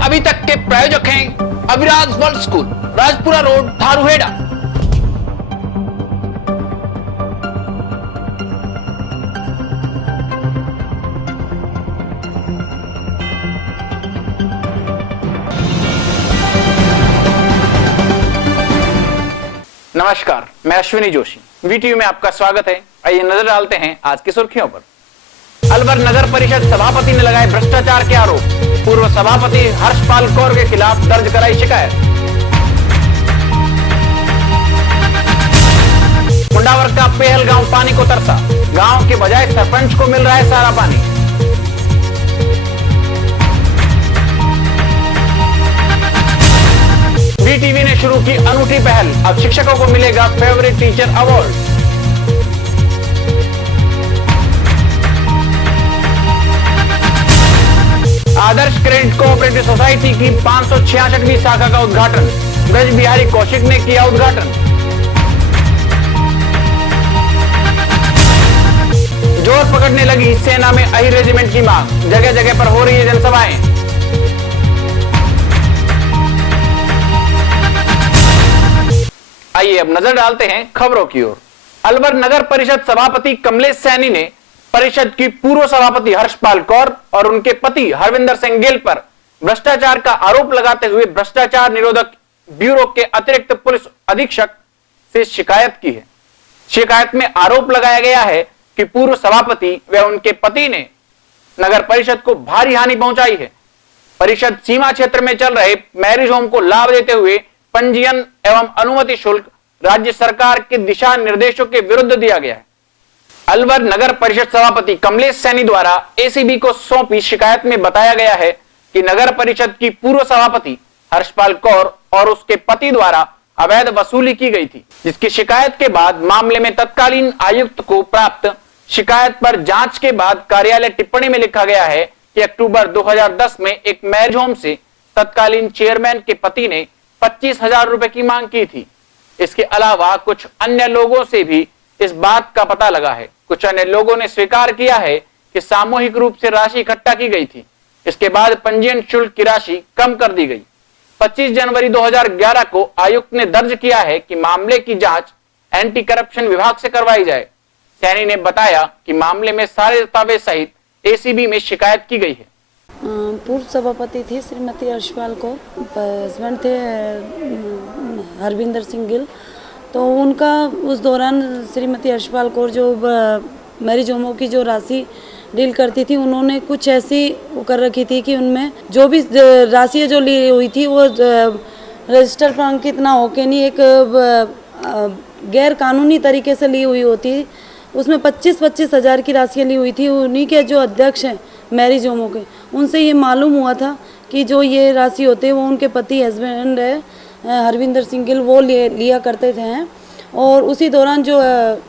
अभी तक के प्रायोजक हैं Abhiraj world school, Rajpura road, Dharuhera. नमस्कार, मैं अश्विनी जोशी, वीटीवी में आपका स्वागत है। आइए नजर डालते हैं आज की सुर्खियों पर। अलवर नगर परिषद सभापति ने लगाए भ्रष्टाचार के आरोप, पूर्व सभापति हर्षपाल कौर के खिलाफ दर्ज कराई शिकायत। मुंडावर का पेहल गांव पानी को तरसा, गांव के बजाय सरपंच को मिल रहा है सारा पानी। वीटीवी ने शुरू की अनूठी पहल, अब शिक्षकों को मिलेगा फेवरेट टीचर अवार्ड। आदर्श क्रेडिट कोऑपरेटिव सोसाइटी की 566वीं शाखा का उद्घाटन, ब्रज बिहारी कौशिक ने किया उद्घाटन। जोर पकड़ने लगी सेना में अही रेजिमेंट की मांग, जगह जगह पर हो रही है जनसभाएं। आइए अब नजर डालते हैं खबरों की ओर। अलवर नगर परिषद सभापति कमलेश सैनी ने परिषद की पूर्व सभापति हर्षपाल कौर और उनके पति हरविंदर सिंह गिल पर भ्रष्टाचार का आरोप लगाते हुए भ्रष्टाचार निरोधक ब्यूरो के अतिरिक्त पुलिस अधीक्षक से शिकायत की है। शिकायत में आरोप लगाया गया है कि पूर्व सभापति व उनके पति ने नगर परिषद को भारी हानि पहुंचाई है। परिषद सीमा क्षेत्र में चल रहे मैरिज होम को लाभ देते हुए पंजीयन एवं अनुमति शुल्क राज्य सरकार के दिशा निर्देशों के विरुद्ध दिया गया है। अलवर नगर परिषद सभापति कमलेश सैनी द्वारा एसीबी को सौंपी शिकायत में बताया गया है कि नगर परिषद की पूर्व सभापति हर्षपाल कौर और उसके पति द्वारा अवैध वसूली की गई थी, जिसकी शिकायत के बाद मामले में तत्कालीन आयुक्त को प्राप्त शिकायत पर जांच के बाद कार्यालय टिप्पणी में लिखा गया है कि अक्टूबर 2010 में एक मैरिज होम से तत्कालीन चेयरमैन के पति ने 25,000 रुपए की मांग की थी। इसके अलावा कुछ अन्य लोगों से भी इस बात का पता लगा है। कुछ अन्य लोगों ने स्वीकार किया है कि सामूहिक रूप से राशि इकट्ठा की गई थी। इसके बाद पंजीयन शुल्क की राशि कम कर दी गई। 25 जनवरी 2011 को आयुक्त ने दर्ज किया है कि मामले की जांच एंटी करप्शन विभाग से करवाई जाए। सैनी ने बताया कि मामले में सारे दस्तावेज सहित एसीबी में शिकायत की गई है। पूर्व सभापति थी श्रीमती हर्षपाल कौर, हस्बैंड थे हरविंदर सिंह गिल। तो उनका उस दौरान श्रीमती हर्षपाल कौर जो मैरिज होमों की जो राशि डील करती थी, उन्होंने कुछ ऐसी कर रखी थी कि उनमें जो भी राशि जो ली हुई थी वो रजिस्टर पर अंकित ना होके नहीं एक गैर कानूनी तरीके से ली हुई होती। उसमें 25-25 हज़ार की राशि ली हुई थी। उन्हीं के जो अध्यक्ष हैं मैरिज होमों के, उनसे ये मालूम हुआ था कि जो ये राशि होते हैं वो उनके पति हस्बैंड है हरविंदर सिंह गिल वो लिया करते थे हैं। और उसी दौरान जो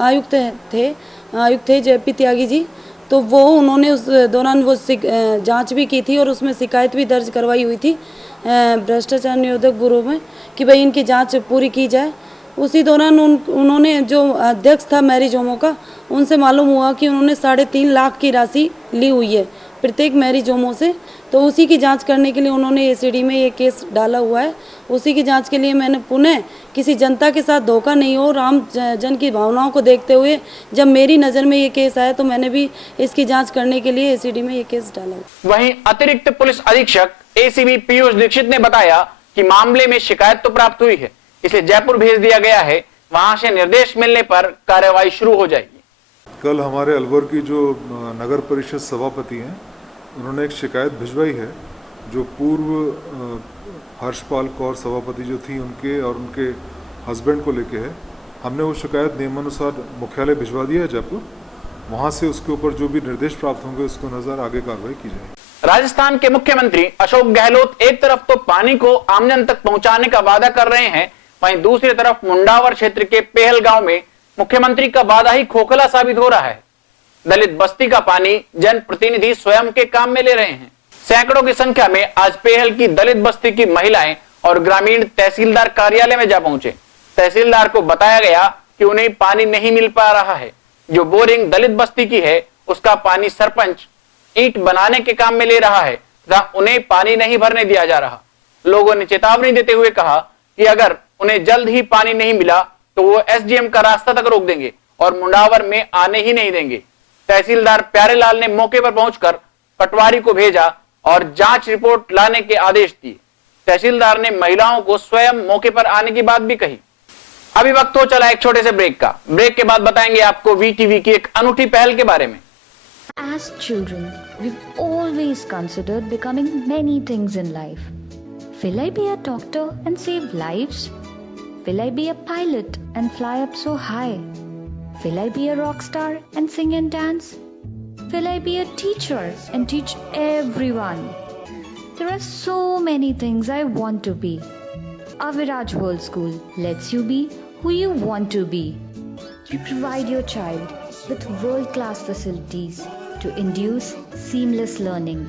आयुक्त थे जेपी त्यागी जी, तो वो उन्होंने उस दौरान वो जांच भी की थी और उसमें शिकायत भी दर्ज करवाई हुई थी भ्रष्टाचार निरोधक ब्यूरो में कि भाई इनकी जांच पूरी की जाए। उसी दौरान उन्होंने जो अध्यक्ष था मैरिज होमों का, उनसे मालूम हुआ कि उन्होंने 3.5 लाख की राशि ली हुई है प्रत्येक मैरिज होमों से। तो उसी की जांच करने के लिए उन्होंने एसीडी में ये केस डाला हुआ है। उसी की जांच के लिए मैंने पुनः किसी जनता के साथ धोखा नहीं हो, राम जन की भावनाओं को देखते हुए जब मेरी नज़र में ये केस आया तो मैंने भी इसकी जांच करने के लिए एसीडी में ये केस डाला। वहीं अतिरिक्त पुलिस अधीक्षक एसीबी पीयूष दीक्षित ने बताया कि मामले में शिकायत तो प्राप्त हुई है, इसलिए जयपुर भेज दिया गया है। वहां से निर्देश मिलने पर कार्रवाई शुरू हो जाएगी। कल हमारे अलवर की जो नगर परिषद सभापति हैं, उन्होंने एक शिकायत भिजवाई है जो पूर्व हर्षपाल कौर सभापति जो थी उनके और उनके हस्बैंड को लेके है। हमने वो शिकायत नियमानुसार मुख्यालय भिजवा दिया है जयपुर। वहां से उसके ऊपर जो भी निर्देश प्राप्त होंगे उसको नजर आगे कार्रवाई की जाएगी। राजस्थान के मुख्यमंत्री अशोक गहलोत एक तरफ तो पानी को आमजन तक पहुंचाने का वादा कर रहे हैं, वहीं दूसरी तरफ मुंडावर क्षेत्र के पेहल गांव में मुख्यमंत्री का वादा ही खोखला साबित हो रहा है। दलित बस्ती का पानी जनप्रतिनिधि स्वयं के काम में ले रहे हैं। सैकड़ों की संख्या में आज पेहल की दलित बस्ती की महिलाएं और ग्रामीण तहसीलदार कार्यालय में जा पहुंचे। तहसीलदार को बताया गया कि उन्हें पानी नहीं मिल पा रहा है। जो बोरिंग दलित बस्ती की है उसका पानी सरपंच ईंट बनाने के काम में ले रहा है जहां उन्हें पानी नहीं भरने दिया जा रहा। लोगों ने चेतावनी देते हुए कहा कि अगर उन्हें जल्द ही पानी नहीं मिला तो वो एसडीएम का रास्ता तक रोक देंगे और मुंडावर में आने ही नहीं देंगे। तहसीलदार प्यारेलाल ने मौके पर पहुंचकर पटवारी को भेजा और जांच रिपोर्ट लाने के आदेश दिए। तहसीलदार ने महिलाओं को स्वयं मौके पर आने की बात भी कही। अभी वक्त हो चला एक छोटे से ब्रेक का। ब्रेक के बाद बताएंगे आपको वीटीवी की एक अनूठी पहल के बारे में। As children, we've always considered becoming many things in life. Will I be a doctor and save lives? Will I be a pilot and fly up so high? Will I be a rock star and sing and dance? Will I be a teacher and teach everyone? There are so many things I want to be. Aviraj World School lets you be who you want to be. We provide your child with world-class facilities to induce seamless learning.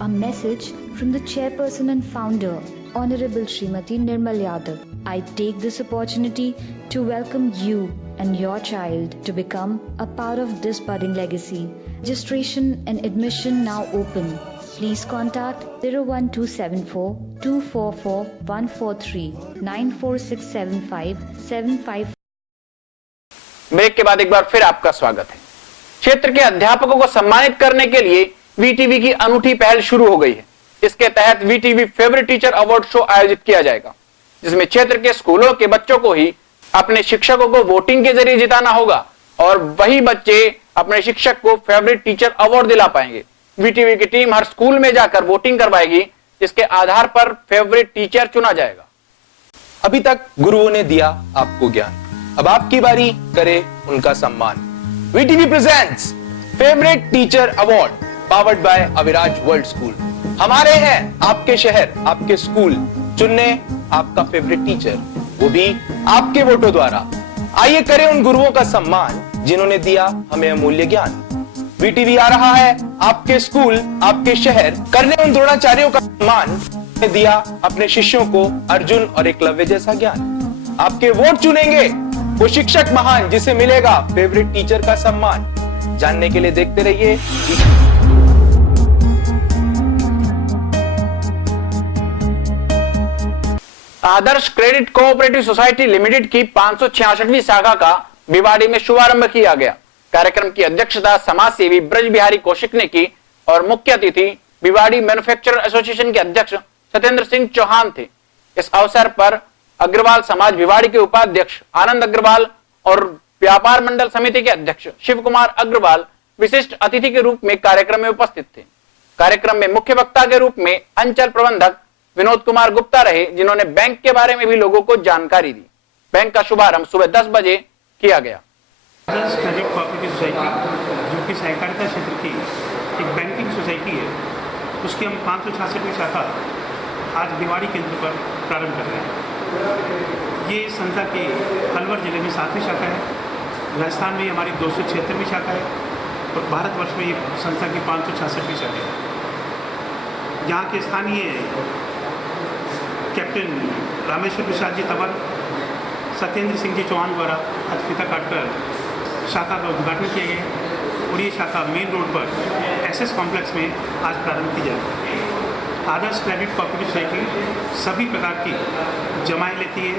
A message from the chairperson and founder, Honorable Srimati Nirmal Yadav. I take this opportunity to welcome you and your child to become a part of this budding legacy. Registration and admission now open. Please contact 01274 244 143 94675 75. Break के बाद एक बार फिर आपका स्वागत है। क्षेत्र के अध्यापकों को सम्मानित करने के लिए वीटीवी की अनूठी पहल शुरू हो गई है। इसके तहत VTV favourite teacher award show आयोजित किया जाएगा, जिसमें क्षेत्र के स्कूलों के बच्चों को ही अपने शिक्षकों को वोटिंग के जरिए जिताना होगा और वही बच्चे अपने शिक्षक को फेवरेट टीचर अवार्ड दिला पाएंगे। वीटीवी की टीम हर स्कूल में जाकर वोटिंग करवाएगी, जिसके आधार पर फेवरेट टीचर चुना जाएगा। अभी तक गुरुओं ने दिया आपको ज्ञान, अब आपकी बारी करे उनका सम्मान। VTV presents favourite teacher award powered by Aviraj world school. हमारे हैं आपके शहर, आपके स्कूल, चुनने आपका फेवरेट टीचर, वो भी आपके वोटों द्वारा। आइए करें उन गुरुओं का सम्मान जिन्होंने दिया हमें अमूल्य ज्ञान। वीटीवी आ रहा है आपके स्कूल, आपके शहर, करने उन द्रोणाचार्यों का सम्मान ने दिया अपने शिष्यों को अर्जुन और एकलव्य जैसा ज्ञान। आपके वोट चुनेंगे वो शिक्षक महान जिसे मिलेगा फेवरेट टीचर का सम्मान। जानने के लिए देखते रहिए। आदर्श क्रेडिट कोऑपरेटिव सोसाइटी लिमिटेड की 566वीं शाखा का भिवाड़ी में शुभारंभ किया गया। कार्यक्रम की अध्यक्षता समाज सेवी ब्रज बिहारी कौशिक ने की और मुख्य अतिथि भिवाड़ी मैन्युफैक्चरर एसोसिएशन के अध्यक्ष सत्येंद्र सिंह चौहान थे। इस अवसर पर अग्रवाल समाज भिवाड़ी के उपाध्यक्ष आनंद अग्रवाल और व्यापार मंडल समिति के अध्यक्ष शिव कुमार अग्रवाल विशिष्ट अतिथि के रूप में कार्यक्रम में उपस्थित थे। कार्यक्रम में मुख्य वक्ता के रूप में अंचल प्रबंधक विनोद कुमार गुप्ता रहे, जिन्होंने बैंक के बारे में भी लोगों को जानकारी दी। बैंक का शुभारंभ सुबह 10 बजे किया गया। आदर्श क्रेडिट कोऑपरेटिव सोसाइटी जो कि सहकारिता क्षेत्र की एक बैंकिंग सोसाइटी है, उसकी हम 566वीं शाखा आज भिवाड़ी केंद्र पर प्रारंभ कर रहे हैं। ये संस्था की अलवर जिले में 7वीं शाखा है, राजस्थान में हमारी 276वीं शाखा है और भारतवर्ष में ये संस्था की 566वीं शाखा है। यहाँ के स्थानीय कैप्टन रामेश्वर प्रसाद जी तंवर, सत्येंद्र सिंह जी चौहान द्वारा आज फीता काटकर शाखा का उद्घाटन किया गया और ये शाखा मेन रोड पर एसएस कॉम्प्लेक्स में आज प्रारंभ की जाएगी। आदर्श क्रेडिट कोऑपरेटिव सोसाइटी सभी प्रकार की जमाएं लेती है,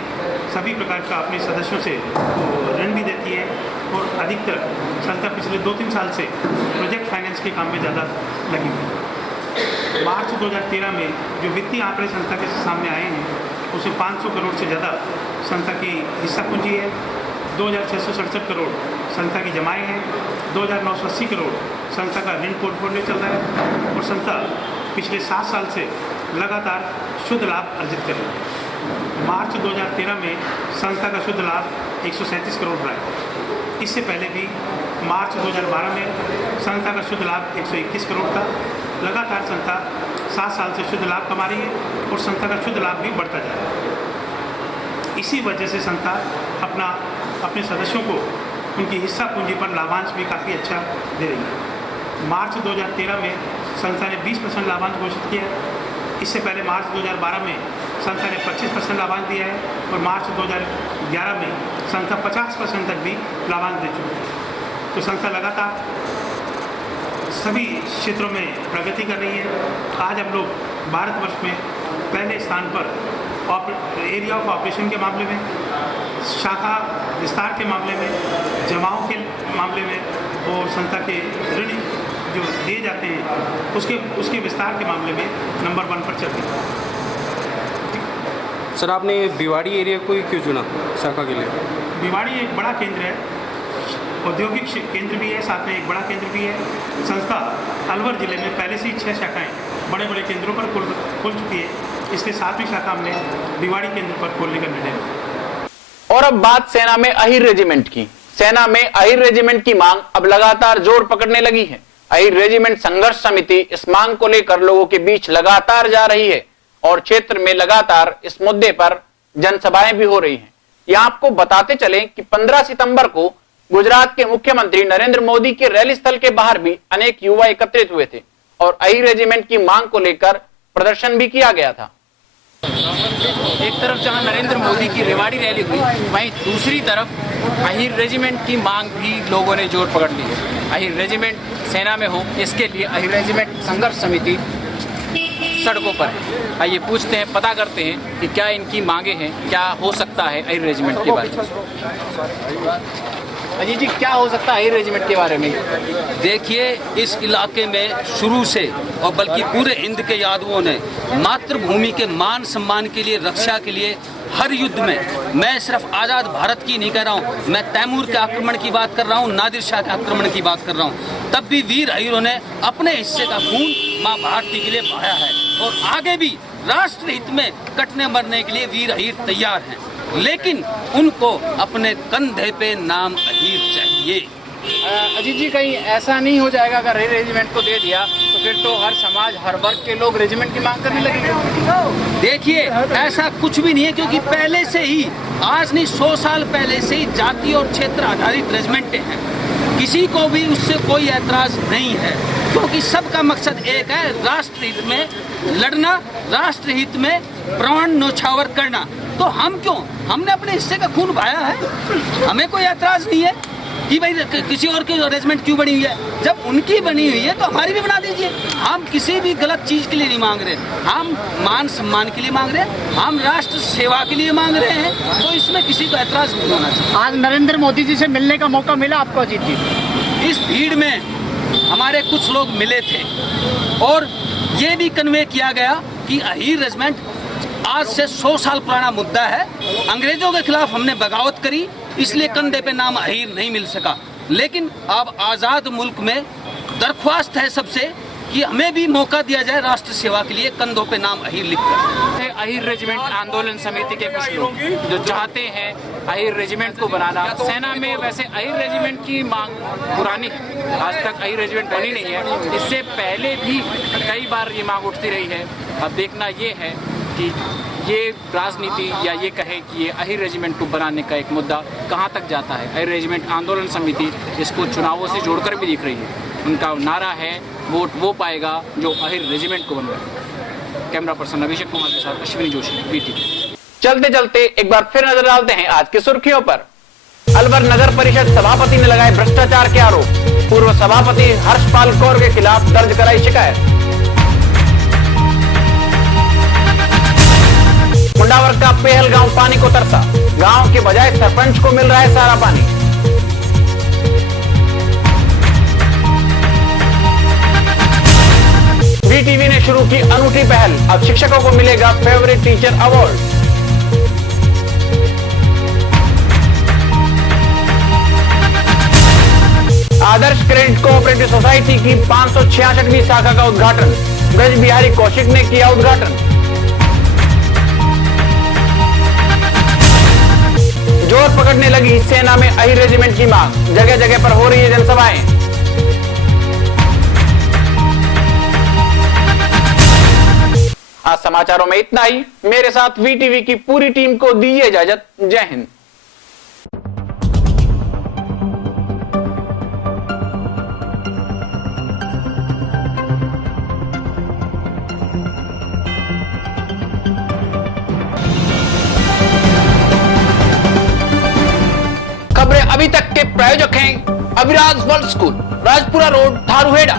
सभी प्रकार का अपने सदस्यों से ऋण भी देती है और अधिकतर संस्था पिछले 2-3 साल से प्रोजेक्ट फाइनेंस के काम में ज़्यादा लगी हुई है। मार्च 2013 में जो वित्तीय आंकड़े संस्था के सामने आए हैं, उसमें 500 करोड़ से ज़्यादा संस्था की हिस्सा पूंजी है, 2667 करोड़ संस्था की जमाएं हैं, 2980 करोड़ संस्था का ऋण पोर्टफोलियो चल रहा है और संस्था पिछले 7 साल से लगातार शुद्ध लाभ अर्जित कर रही है। मार्च 2013 में संस्था का शुद्ध लाभ 137 करोड़ रहा है। इससे पहले भी मार्च 2012 में संस्था का शुद्ध लाभ 121 करोड़ था। लगातार संस्था 7 साल से शुद्ध लाभ कमा रही है और संस्था का शुद्ध लाभ भी बढ़ता जा रहा है। इसी वजह से संस्था अपने सदस्यों को उनकी हिस्सा पूंजी पर लाभांश भी काफ़ी अच्छा दे रही है। मार्च 2013 में संस्था ने 20% लाभांश घोषित किया है। इससे पहले मार्च 2012 में संस्था ने 25% लाभांश दिया है और मार्च 2011 में संस्था 50% तक भी लाभांश दे चुकी है। तो संस्था लगातार सभी क्षेत्रों में प्रगति कर रही है। आज हम लोग भारतवर्ष में पहले स्थान पर एरिया ऑफ ऑपरेशन के मामले में, शाखा विस्तार के मामले में, जमाओं के मामले में और संस्था के ऋण जो दिए जाते हैं उसके विस्तार के मामले में नंबर 1 पर चलते हैं। सर, आपने भिवाड़ी एरिया को ही क्यों चुना शाखा के लिए? भिवाड़ी एक बड़ा केंद्र है, औद्योगिक केंद्र भी है, साथ में एक बड़ा केंद्र भी है। संस्था अलवर जिले में पहले से ही 6 शाखाएं बड़े बड़े केंद्रों पर खुल चुकी है, इसलिए 7वीं शाखा हमने भिवाड़ी केंद्र पर खोलने का निर्णय लिया। और अब बात सेना में अहिर रेजिमेंट की। सेना में अहिर रेजिमेंट की मांग अब लगातार जोर पकड़ने लगी है। अहिर रेजिमेंट संघर्ष समिति इस मांग को लेकर लोगों के बीच लगातार जा रही है और क्षेत्र में लगातार इस मुद्दे पर जनसभाएं भी हो रही हैं। यहां आपको बताते चलें कि 15 सितंबर को गुजरात के मुख्यमंत्री नरेंद्र मोदी के रैली स्थल के बाहर भी अनेक युवा एकत्रित हुए थे और अहिर रेजिमेंट की मांग को लेकर प्रदर्शन भी किया गया था। एक तरफ जहां नरेंद्र मोदी की रेवाड़ी रैली हुई, वहीं दूसरी तरफ अहिर रेजिमेंट की मांग भी लोगों ने जोर पकड़ ली है। अहिर रेजिमेंट सेना में हो, इसके लिए अहिर रेजिमेंट संघर्ष समिति सड़कों पर है। आइए पूछते हैं, पता करते हैं कि क्या इनकी मांगे हैं, क्या हो सकता है अहिर रेजिमेंट के बारे में। अजीत जी, क्या हो सकता है अहिर रेजिमेंट के बारे में? देखिए, इस इलाके में शुरू से और बल्कि पूरे हिंद के यादवों ने मातृभूमि के मान सम्मान के लिए, रक्षा के लिए हर युद्ध में, मैं सिर्फ आज़ाद भारत की नहीं कह रहा हूँ, मैं तैमूर के आक्रमण की बात कर रहा हूँ, नादिर शाह के आक्रमण की बात कर रहा हूँ, तब भी वीर अहिरों ने अपने हिस्से का खून माँ भारती के लिए बहाया है और आगे भी राष्ट्र हित में कटने मरने के लिए वीर अहिर तैयार हैं। लेकिन उनको अपने कंधे पे नाम अहिर चाहिए। अजीत जी, कहीं ऐसा नहीं हो जाएगा अगर अहिर रेजिमेंट को दे दिया तो फिर तो हर समाज, हर वर्ग के लोग रेजिमेंट की मांग करने लगेंगे? देखिए, ऐसा कुछ भी नहीं है, क्योंकि पहले से ही, आज नहीं 100 साल पहले से ही जाति और क्षेत्र आधारित रेजिमेंटें हैं। किसी को भी उससे कोई ऐतराज नहीं है, क्योंकि सबका मकसद एक है, राष्ट्र हित में लड़ना, राष्ट्र हित में प्राण न्यौछावर करना। तो हम क्यों, हमने अपने हिस्से का खून बहाया है, हमें कोई ऐतराज नहीं है कि भाई किसी और की रेजिमेंट क्यों बनी हुई है। जब उनकी बनी हुई है तो हमारी भी बना दीजिए। हम किसी भी गलत चीज के लिए नहीं मांग रहे, हम मान सम्मान के लिए मांग रहे हैं, हम राष्ट्र सेवा के लिए मांग रहे हैं, तो इसमें किसी को ऐतराज नहीं होना चाहिए। आज नरेंद्र मोदी जी से मिलने का मौका मिला आपको अजीत जी? इस भीड़ में हमारे कुछ लोग मिले थे और ये भी कन्वे किया गया कि अहिर रेजिमेंट आज से 100 साल पुराना मुद्दा है, अंग्रेजों के खिलाफ हमने बगावत करी, इसलिए कंधे पे नाम अहिर नहीं मिल सका। लेकिन अब आज़ाद मुल्क में दरख्वास्त है सबसे कि हमें भी मौका दिया जाए राष्ट्र सेवा के लिए, कंधों पे नाम अहिर लिखकर। अहिर रेजिमेंट आंदोलन समिति के कुछ लोग जो चाहते हैं अहिर रेजिमेंट को बनाना। सेना में वैसे अहिर रेजिमेंट की मांग पुरानी है, आज तक अहिर रेजिमेंट बनी नहीं है, इससे पहले भी कई बार ये मांग उठती रही है। अब देखना ये है कि ये राजनीति या ये कहे कि ये अहिर रेजिमेंट को बनाने का एक मुद्दा कहाँ तक जाता है। अहिर रेजिमेंट आंदोलन समिति इसको चुनावों से जोड़कर भी दिख रही है। उनका नारा है, वोट वो पाएगा जो अहिर रेजिमेंट को बनवाए। कैमरा पर्सन अभिषेक कुमार के साथ अश्विनी जोशी, बीटीवी। चलते चलते एक बार फिर नजर डालते हैं आज की सुर्खियों पर। अलवर नगर परिषद सभापति ने लगाए भ्रष्टाचार के आरोप, पूर्व सभापति हर्षपाल कौर के खिलाफ दर्ज कराई शिकायत। मुंडावर का पहलगांव पानी को तरसा, गांव के बजाय सरपंच को मिल रहा है सारा पानी। बीटीवी ने शुरू की अनूठी पहल, अब शिक्षकों को मिलेगा फेवरेट टीचर अवार्ड। आदर्श क्रेडिट कोऑपरेटिव सोसाइटी की 566वीं शाखा का उद्घाटन, ब्रज बिहारी कौशिक ने किया उद्घाटन। जोर पकड़ने लगी सेना में अहिर रेजिमेंट की मांग, जगह जगह पर हो रही है जनसभाएं। आज समाचारों में इतना ही। मेरे साथ वीटीवी की पूरी टीम को दीजिए इजाजत। जय हिंद। खबरें अभी तक के प्रायोजक हैं Aviraj world school, Rajpura road, Dharuhera.